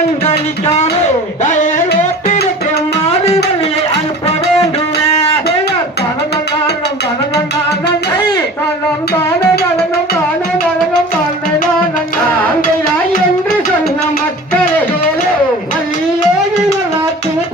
பங்களிக்காது வயலோட்டில் பிரம்மாதி வழியை அனுப்ப வேண்டும். தனநல்லாரணம் தனநல்லாரணம் தனம் தான நலனம் தான நலனம் தானே நானந்தான் என்று சொன்ன மக்களை. வழியே நாட்டின்